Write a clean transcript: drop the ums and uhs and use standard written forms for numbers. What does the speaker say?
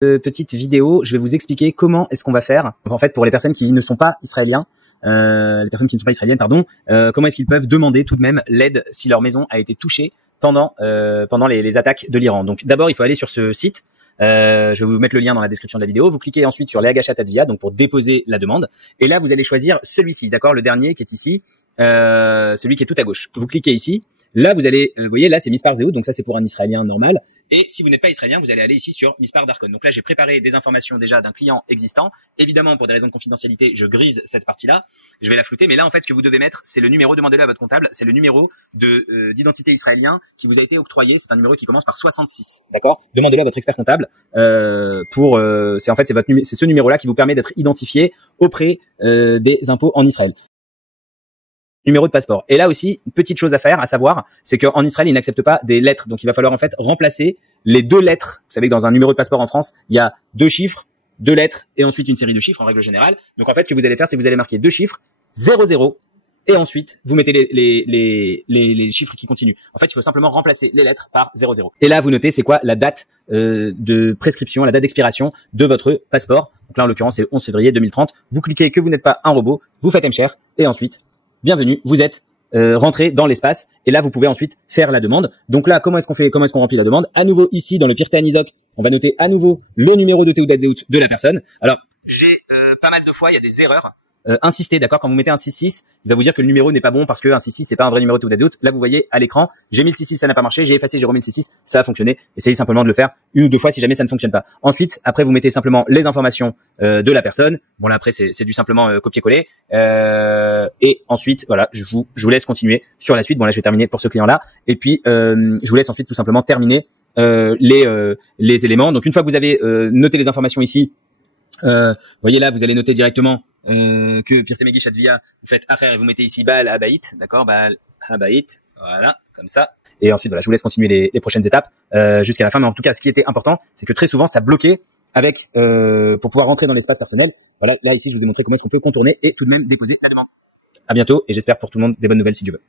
Petite vidéo, je vais vous expliquer comment est-ce qu'on va faire. En fait, pour les personnes qui ne sont pas israéliens, comment est-ce qu'ils peuvent demander tout de même l'aide si leur maison a été touchée pendant les attaques de l'Iran. Donc, d'abord, il faut aller sur ce site. Je vais vous mettre le lien dans la description de la vidéo. Vous cliquez ensuite sur Lehagashat Hatvia, donc pour déposer la demande. Et là, vous allez choisir celui-ci, d'accord, le dernier qui est ici, celui qui est tout à gauche. Vous cliquez ici. Là, vous allez, vous voyez, là, c'est Mispar Zehut, donc ça, c'est pour un Israélien normal. Et si vous n'êtes pas Israélien, vous allez aller ici sur Mispar Darkon. Donc là, j'ai préparé des informations déjà d'un client existant. Évidemment, pour des raisons de confidentialité, je grise cette partie-là. Je vais la flouter. Mais là, en fait, ce que vous devez mettre, c'est le numéro, demandez-le à votre comptable, c'est le numéro d'identité israélien qui vous a été octroyé. C'est un numéro qui commence par 66. D'accord? Demandez-le à votre expert comptable. C'est ce numéro-là qui vous permet d'être identifié auprès des impôts en Israël. Numéro de passeport. Et là aussi, une petite chose à faire, à savoir, c'est qu'en Israël, ils n'acceptent pas des lettres. Donc, il va falloir en fait remplacer les deux lettres. Vous savez que dans un numéro de passeport en France, il y a 2 chiffres, 2 lettres et ensuite une série de chiffres en règle générale. Donc, en fait, ce que vous allez faire, c'est que vous allez marquer 2 chiffres, 00, et ensuite, vous mettez les chiffres qui continuent. En fait, il faut simplement remplacer les lettres par 00. Et là, vous notez, c'est quoi la date de prescription, la date d'expiration de votre passeport. Donc là, en l'occurrence, c'est le 11 février 2030. Vous cliquez que vous n'êtes pas un robot, vous faites Mcher, et ensuite, bienvenue, vous êtes rentré dans l'espace et là vous pouvez ensuite faire la demande. Donc là, comment est-ce qu'on remplit la demande? À nouveau ici dans le Pirkei Nizok, on va noter à nouveau le numéro de Teudat Zehut de la personne. Alors, j'ai pas mal de fois, il y a des erreurs. Insistez, d'accord, quand vous mettez un 66, il va vous dire que le numéro n'est pas bon parce que un 66 c'est pas un vrai numéro de Teudat Zehut. Là vous voyez à l'écran, j'ai mis le 66, ça n'a pas marché, j'ai effacé, j'ai remis le 66, ça a fonctionné. Essayez simplement de le faire 1 ou 2 fois si jamais ça ne fonctionne pas. Ensuite, après vous mettez simplement les informations de la personne. Bon là après c'est du simplement copier-coller. Et ensuite voilà, je vous laisse continuer sur la suite. Bon là je vais terminer pour ce client-là. Et puis je vous laisse ensuite tout simplement terminer les éléments. Donc une fois que vous avez noté les informations ici, voyez là, vous allez noter directement que Pirkei Megish Hatvia, vous faites affaire et vous mettez ici Baal Habayit, d'accord, Baal Habayit, voilà, comme ça. Et ensuite, voilà, je vous laisse continuer les prochaines étapes jusqu'à la fin. Mais en tout cas, ce qui était important, c'est que très souvent, ça bloquait avec pour pouvoir rentrer dans l'espace personnel. Voilà, là ici, je vous ai montré comment est-ce qu'on peut contourner et tout de même déposer la demande. À bientôt et j'espère pour tout le monde des bonnes nouvelles si Dieu veut.